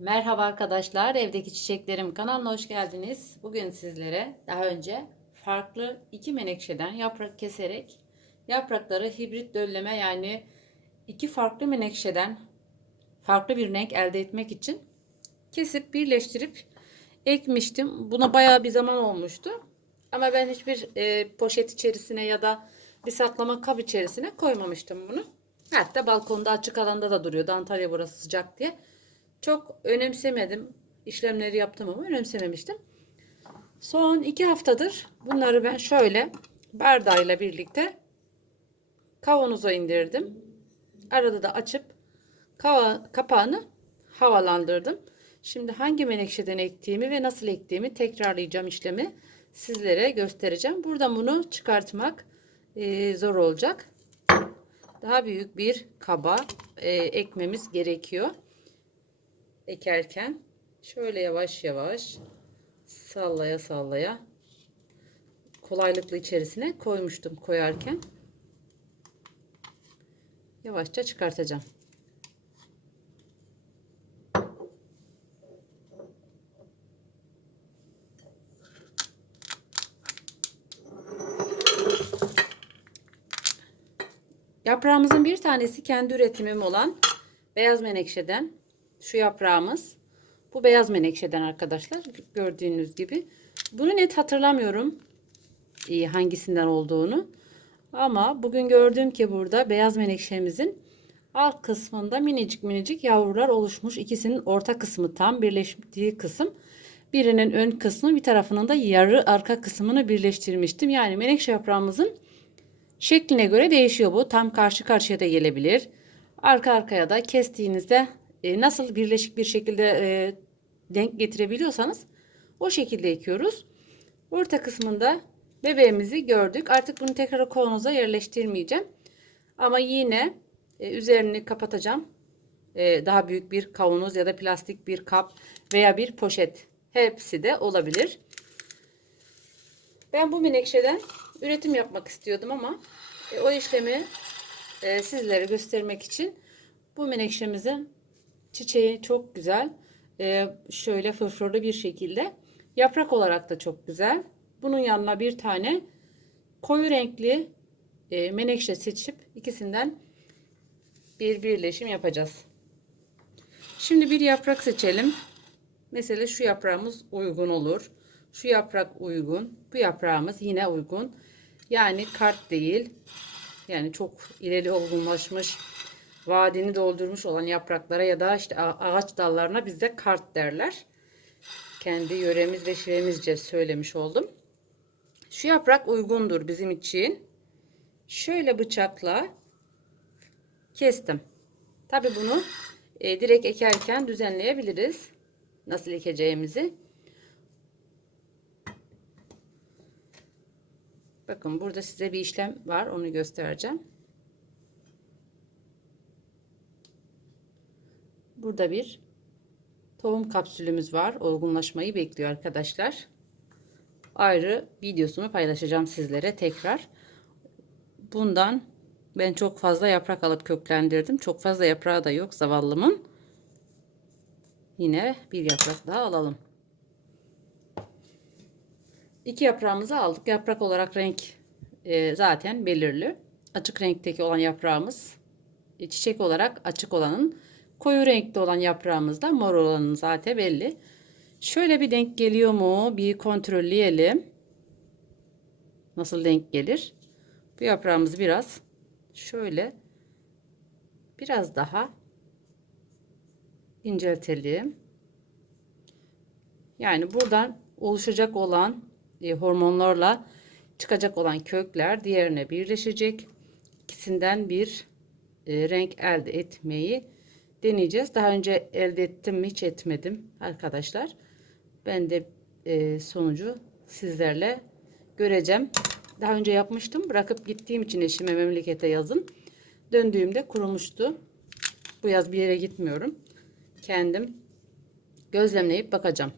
Merhaba arkadaşlar, evdeki çiçeklerim kanalına hoş geldiniz. Bugün sizlere daha önce farklı iki menekşeden yaprak keserek yaprakları hibrit dölleme yani iki farklı menekşeden farklı bir renk elde etmek için kesip birleştirip ekmiştim. Buna bayağı bir zaman olmuştu. Ama ben hiçbir e, poşet içerisine ya da bir saklama kap içerisine koymamıştım bunu. Hatta balkonda açık alanda da duruyordu. Antalya burası sıcak diye. Çok önemsemedim. İşlemleri yaptım ama önemsememiştim. Son iki haftadır bunları ben şöyle bardağıyla birlikte kavanoza indirdim. Arada da açıp kava, kapağını havalandırdım. Şimdi hangi menekşeden ektiğimi ve nasıl ektiğimi tekrarlayacağım işlemi sizlere göstereceğim. Buradan bunu çıkartmak e, zor olacak. Daha büyük bir kaba e, ekmemiz gerekiyor ekerken şöyle yavaş yavaş sallaya sallaya kolaylıkla içerisine koymuştum koyarken yavaşça çıkartacağım. Yaprağımızın bir tanesi kendi üretimim olan beyaz menekşeden şu yaprağımız. Bu beyaz menekşeden arkadaşlar. Gördüğünüz gibi. Bunu net hatırlamıyorum. iyi hangisinden olduğunu. Ama bugün gördüm ki burada beyaz menekşemizin alt kısmında minicik minicik yavrular oluşmuş. İkisinin orta kısmı tam birleştiği kısım. Birinin ön kısmı bir tarafının da yarı arka kısmını birleştirmiştim. Yani menekşe yaprağımızın şekline göre değişiyor bu. Tam karşı karşıya da gelebilir. Arka arkaya da kestiğinizde e, nasıl birleşik bir şekilde e, denk getirebiliyorsanız o şekilde ekiyoruz. Orta kısmında bebeğimizi gördük. Artık bunu tekrar kavanoza yerleştirmeyeceğim. Ama yine e, üzerini kapatacağım. E, daha büyük bir kavanoz ya da plastik bir kap veya bir poşet. Hepsi de olabilir. Ben bu menekşeden üretim yapmak istiyordum ama e, o işlemi e, sizlere göstermek için bu menekşemizin Çiçeği çok güzel. Ee, şöyle fırfırlı bir şekilde. Yaprak olarak da çok güzel. Bunun yanına bir tane koyu renkli e, menekşe seçip ikisinden bir birleşim yapacağız. Şimdi bir yaprak seçelim. Mesela şu yaprağımız uygun olur. Şu yaprak uygun. Bu yaprağımız yine uygun. Yani kart değil. Yani çok ileri olgunlaşmış vadini doldurmuş olan yapraklara ya da işte ağaç dallarına bizde kart derler. Kendi yöremiz ve şivemizce söylemiş oldum. Şu yaprak uygundur bizim için. Şöyle bıçakla kestim. Tabi bunu e, direkt ekerken düzenleyebiliriz. Nasıl ekeceğimizi. Bakın burada size bir işlem var. Onu göstereceğim. Burada bir tohum kapsülümüz var. Olgunlaşmayı bekliyor arkadaşlar. Ayrı videosunu paylaşacağım sizlere tekrar. Bundan ben çok fazla yaprak alıp köklendirdim. Çok fazla yaprağı da yok zavallımın. Yine bir yaprak daha alalım. İki yaprağımızı aldık. Yaprak olarak renk e, zaten belirli. Açık renkteki olan yaprağımız e, çiçek olarak açık olanın Koyu renkte olan yaprağımız da mor olanın zaten belli. Şöyle bir denk geliyor mu? Bir kontrolleyelim. Nasıl denk gelir? Bu yaprağımızı biraz şöyle biraz daha inceltelim. Yani buradan oluşacak olan e, hormonlarla çıkacak olan kökler diğerine birleşecek. İkisinden bir e, renk elde etmeyi deneyeceğiz. Daha önce elde ettim mi hiç etmedim arkadaşlar. Ben de e, sonucu sizlerle göreceğim. Daha önce yapmıştım. Bırakıp gittiğim için eşime memlekete yazın. Döndüğümde kurumuştu. Bu yaz bir yere gitmiyorum. Kendim gözlemleyip bakacağım.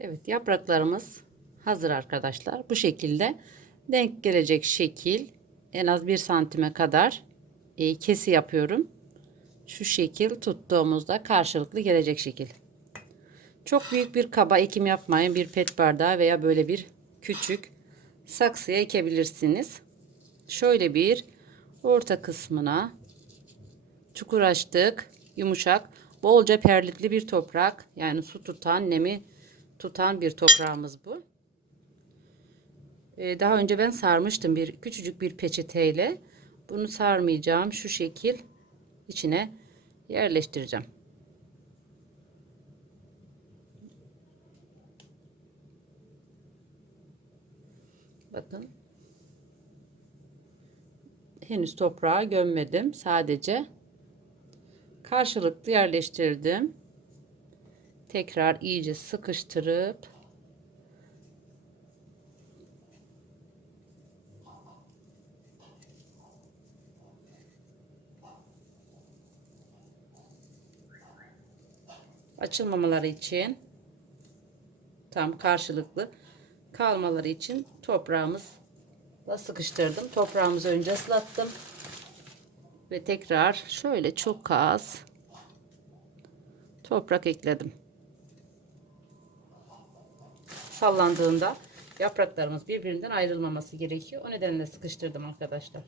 Evet yapraklarımız hazır arkadaşlar. Bu şekilde denk gelecek şekil en az bir santime kadar e, kesi yapıyorum. Şu şekil tuttuğumuzda karşılıklı gelecek şekil. Çok büyük bir kaba ekim yapmayın. Bir pet bardağı veya böyle bir küçük saksıya ekebilirsiniz. Şöyle bir orta kısmına çukur açtık. Yumuşak, bolca perlitli bir toprak. Yani su tutan, nemi tutan bir toprağımız bu. Ee, daha önce ben sarmıştım bir küçücük bir peçeteyle. Bunu sarmayacağım. Şu şekil içine yerleştireceğim. Bakın. Henüz toprağa gömmedim. Sadece karşılıklı yerleştirdim. Tekrar iyice sıkıştırıp açılmamaları için tam karşılıklı kalmaları için toprağımızla sıkıştırdım. Toprağımızı önce ıslattım. Ve tekrar şöyle çok az toprak ekledim. Sallandığında yapraklarımız birbirinden ayrılmaması gerekiyor. O nedenle sıkıştırdım arkadaşlar.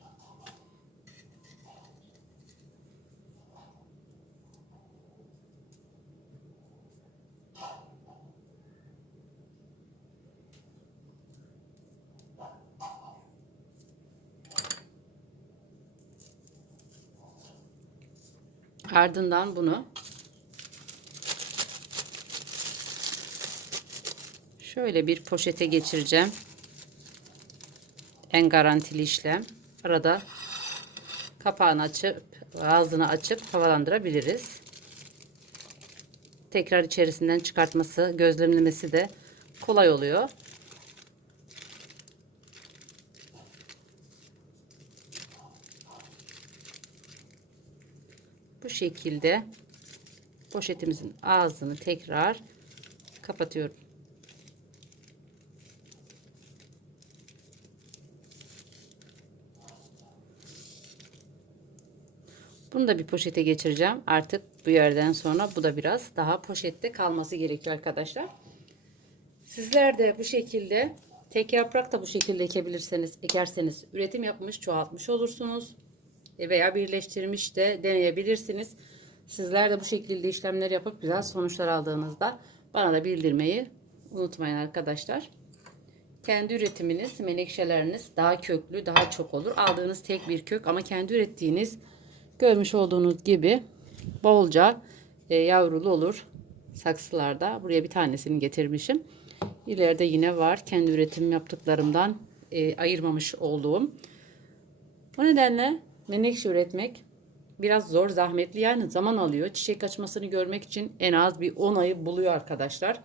Ardından bunu şöyle bir poşete geçireceğim. En garantili işlem. Arada kapağını açıp ağzını açıp havalandırabiliriz. Tekrar içerisinden çıkartması, gözlemlemesi de kolay oluyor. bu şekilde poşetimizin ağzını tekrar kapatıyorum. Bunu da bir poşete geçireceğim. Artık bu yerden sonra bu da biraz daha poşette kalması gerekiyor arkadaşlar. Sizler de bu şekilde tek yaprak da bu şekilde ekebilirseniz ekerseniz üretim yapmış çoğaltmış olursunuz. E, veya birleştirmiş de deneyebilirsiniz. Sizler de bu şekilde işlemler yapıp güzel sonuçlar aldığınızda bana da bildirmeyi unutmayın arkadaşlar. Kendi üretiminiz, menekşeleriniz daha köklü, daha çok olur. Aldığınız tek bir kök ama kendi ürettiğiniz görmüş olduğunuz gibi bolca e, yavrulu olur saksılarda. Buraya bir tanesini getirmişim. İleride yine var. Kendi üretim yaptıklarımdan e, ayırmamış olduğum. O nedenle menekşe üretmek biraz zor, zahmetli yani zaman alıyor. Çiçek açmasını görmek için en az bir 10 ayı buluyor arkadaşlar.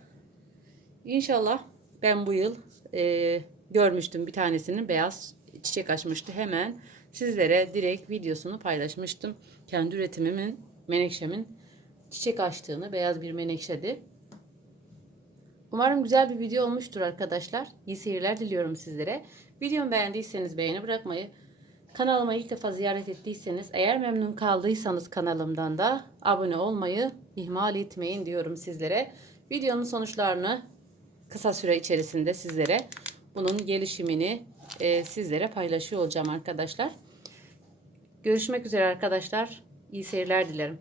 İnşallah ben bu yıl e, görmüştüm bir tanesinin beyaz çiçek açmıştı. Hemen sizlere direkt videosunu paylaşmıştım. Kendi üretimimin menekşemin çiçek açtığını beyaz bir menekşedi. Umarım güzel bir video olmuştur arkadaşlar. İyi seyirler diliyorum sizlere. Videomu beğendiyseniz beğeni bırakmayı, Kanalıma ilk defa ziyaret ettiyseniz eğer memnun kaldıysanız kanalımdan da abone olmayı ihmal etmeyin diyorum sizlere. Videonun sonuçlarını kısa süre içerisinde sizlere bunun gelişimini e, sizlere paylaşıyor olacağım arkadaşlar. Görüşmek üzere arkadaşlar. İyi seyirler dilerim.